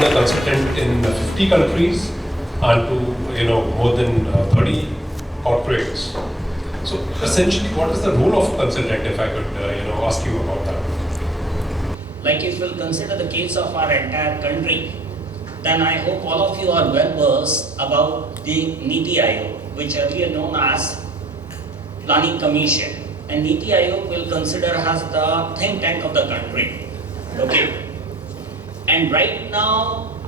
being a consultant in 50 countries and to more than 30 corporates. So essentially, what is the role of consultant? If I could ask you about that. Like if we'll consider the case of our entire country, then I hope all of you are well versed about the Niti Aayog, which earlier known as Planning Commission. And Niti Aayog will consider as the think tank of the country. Okay. And right now,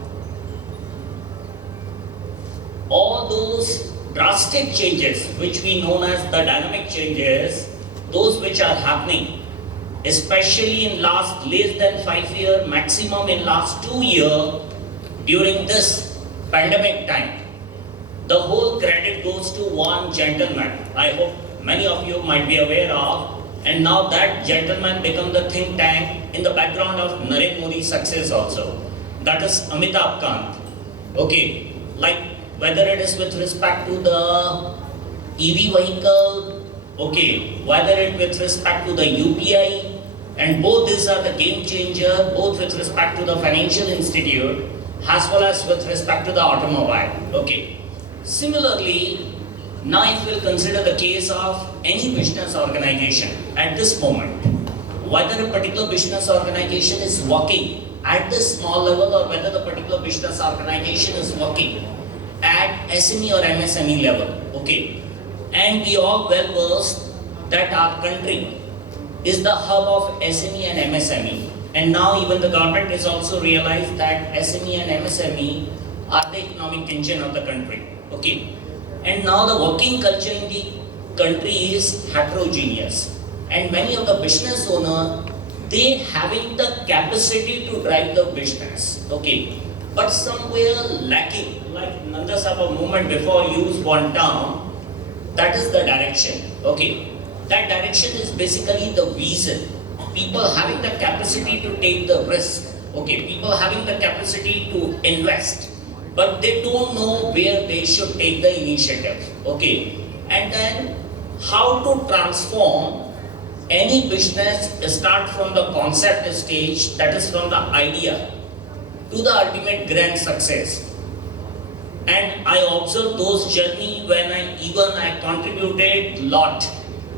all those drastic changes, which we know as the dynamic changes, those which are happening, especially in last less than 5 years, maximum in last 2 years, during this pandemic time, the whole credit goes to one gentleman. I hope many of you might be aware of, and now that gentleman become the think tank in the background of Narendra Modi's success also. That is Amitabh Kant. Okay, like whether it is with respect to the EV vehicle, okay, whether it with respect to the UPI, and both these are the game changer, both with respect to the financial institute, as well as with respect to the automobile, okay. Similarly, now if we'll consider the case of any business organization at this moment, whether a particular business organization is working at this small level or whether the particular business organization is working at SME or MSME level, okay. And we all well versed that our country is the hub of SME and MSME. And now even the government has also realized that SME and MSME are the economic engine of the country, okay. And now the working culture in the country is heterogeneous. And many of the business owners, they having the capacity to drive the business, okay. But somewhere lacking, like Nanda Sabha movement before used one term, that is the direction, okay. That direction is basically the vision. People having the capacity to take the risk, okay. People having the capacity to invest, but they don't know where they should take the initiative, okay. And then how to transform any business, start from the concept stage, that is from the idea, to the ultimate grand success. And I observed those journey when I contributed lot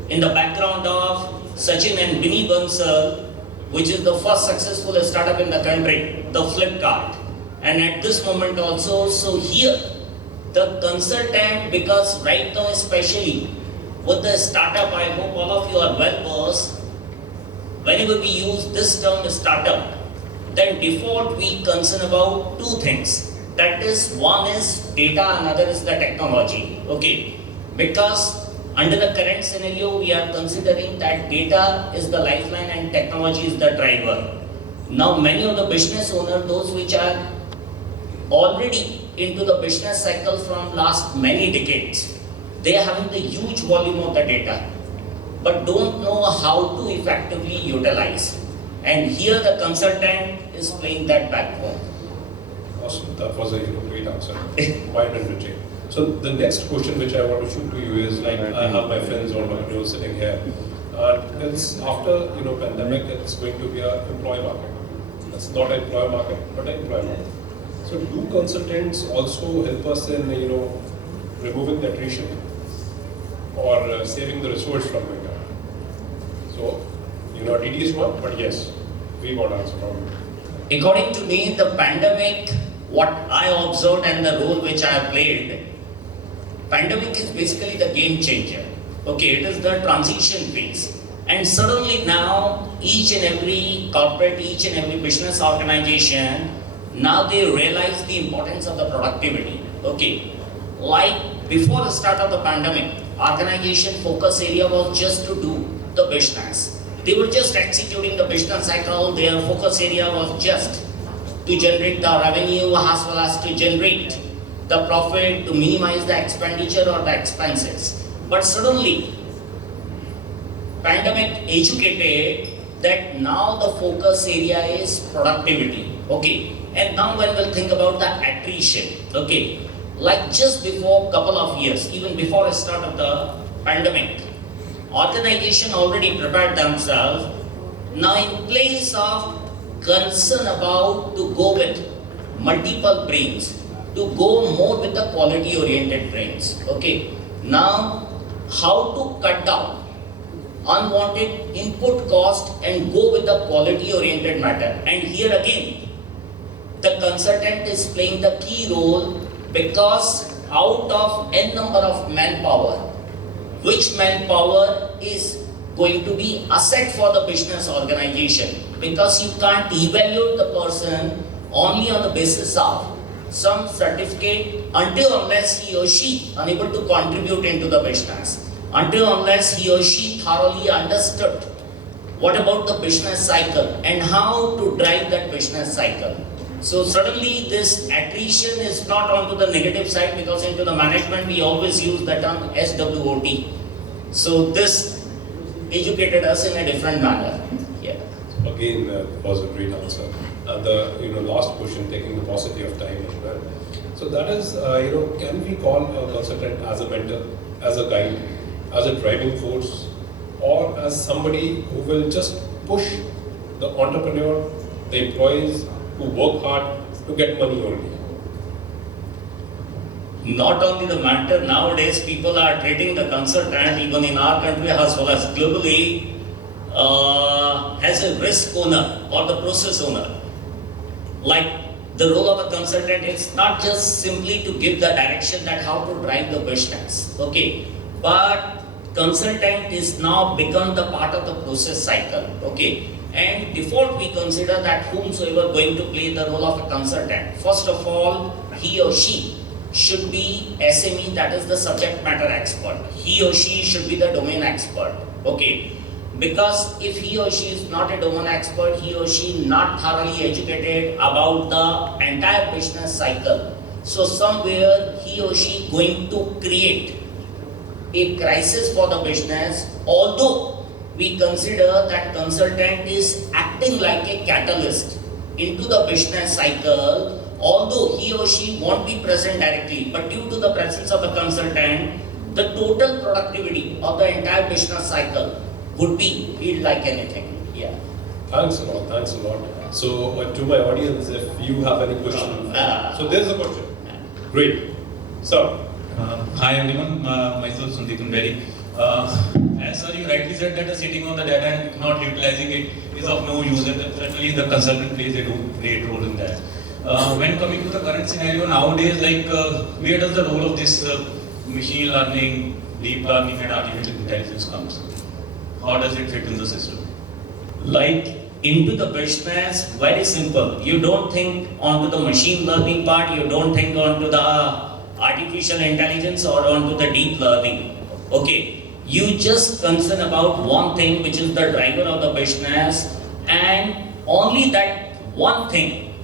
in the background of Sachin and Vinny Bansal, which is the first successful startup in the country, the Flipkart. And at this moment also, so here, the consultant, because right now especially with the startup, I hope all of you are well versed, whenever we use this term startup, then default we concern about two things. That is, one is data, another is the technology, okay. Because under the current scenario, we are considering that data is the lifeline and technology is the driver. Now many of the business owners, those which are already into the business cycle from last many decades, they are having the huge volume of the data, but don't know how to effectively utilize. And here the consultant is playing that backbone. Awesome, that was a great answer, quite enriching. So the next question which I want to shoot to you is, like, I have my friends or entrepreneurs sitting here, and it's after pandemic, it's going to be an employee market. It's not an employer market, but an employee market. So do consultants also help us in removing the attrition or saving the resource from it? So tedious one, but yes, we want to answer from it. According to me, the pandemic, what I observed and the role which I have played, pandemic is basically the game changer. Okay, it is the transition phase. And suddenly now, each and every corporate, each and every business organization, now they realize the importance of the productivity. Okay, like before the start of the pandemic, organization focus area was just to do the business. They were just executing the business cycle. Their focus area was just to generate the revenue as well as to generate the profit, to minimize the expenditure or the expenses. But suddenly, pandemic educated that now the focus area is productivity. Okay, and now when we'll think about the attrition, okay, like just before couple of years, even before the start of the pandemic, organization already prepared themselves. Now in place of concern about to go with multiple brains to go more with the quality oriented brains. Okay. Now, how to cut down unwanted input cost and go with the quality oriented matter. And here again, the consultant is playing the key role, because out of n number of manpower, which manpower is going to be asset for the business organization, because you can't evaluate the person only on the basis of some certificate until unless he or she unable to contribute into the business, until unless he or she thoroughly understood what about the business cycle and how to drive that business cycle. So suddenly this attrition is not onto the negative side, because into the management we always use the term SWOT. So this educated us in a different manner. Yeah. Again, was a great answer. The last question, taking the paucity of time as well. So that is, can we call a consultant as a mentor, as a guide, as a driving force, or as somebody who will just push the entrepreneur, the employees who work hard to get money only? Not only the mentor, nowadays people are treating the consultant, even in our country as well as globally, as a risk owner or the process owner. Like, the role of a consultant is not just simply to give the direction that how to drive the business, okay, but consultant is now become the part of the process cycle, okay. And default we consider that whomsoever going to play the role of a consultant, first of all, he or she should be SME, that is the subject matter expert. He or she should be the domain expert, okay. Because if he or she is not a domain expert, he or she not thoroughly educated about the entire business cycle, so somewhere he or she going to create a crisis for the business. Although we consider that consultant is acting like a catalyst into the business cycle, although he or she won't be present directly, but due to the presence of the consultant, the total productivity of the entire business cycle would be hit like anything. Yeah. Thanks a lot, thanks a lot. So to my audience, if you have any questions, so there's a question. Great. So, Hi everyone, myself Sandeep Berry. As sir, you rightly said that sitting on the data and not utilizing it is of no use, and certainly the consultant plays a great role in that. When coming to the current scenario nowadays, like where does the role of this machine learning, deep learning and artificial intelligence comes? How does it fit in the system? Like, into the business, very simple. You don't think onto the machine learning part, you don't think onto the artificial intelligence or onto the deep learning. Okay, you just concern about one thing, which is the driver of the business, and only that one thing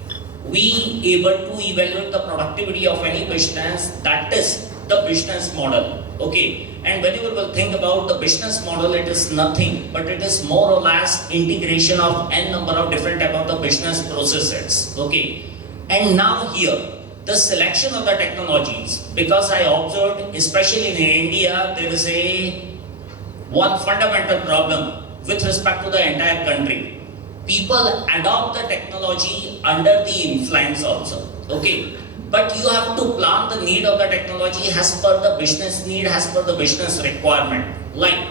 we able to evaluate the productivity of any business, that is the business model. Okay, and whenever we'll think about the business model, it is nothing but it is more or less integration of n number of different type of the business processes. Okay, and now here the selection of the technologies, because I observed especially in India there is a one fundamental problem with respect to the entire country. People adopt the technology under the influence also. Okay, but you have to plan the need of the technology as per the business need, as per the business requirement. Like,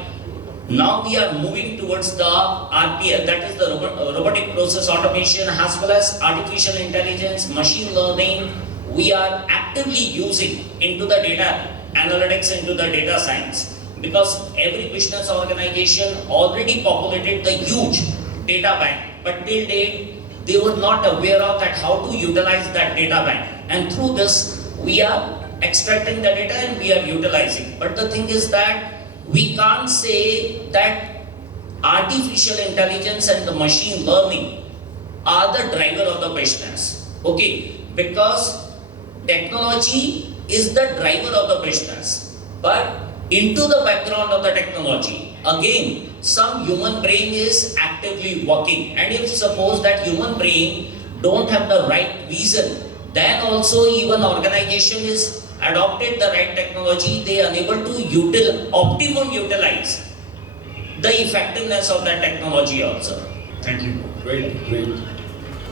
now we are moving towards the RPA, that is the robotic process automation, as well as artificial intelligence, machine learning. We are actively using into the data analytics, into the data science, because every business organization already populated the huge data bank, but till date they were not aware of that how to utilize that data bank, and through this we are extracting the data and we are utilizing. But the thing is that we can't say that artificial intelligence and the machine learning are the driver of the business. Okay, because technology is the driver of the business, but into the background of the technology, again, some human brain is actively working. And if suppose that human brain don't have the right vision, then also even organization is adopted the right technology, they are unable to optimum utilize the effectiveness of that technology also. Thank you. great, great.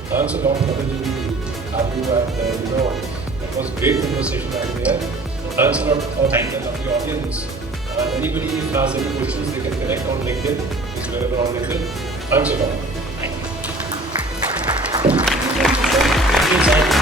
Thanks a lot, Kapil. have you, and it was great conversation out there. Thanks a lot for Thank you. the lovely audience. And anybody if has any questions, they can connect on LinkedIn. It's available on LinkedIn. Thanks a lot. Thank you. Thank you, sir.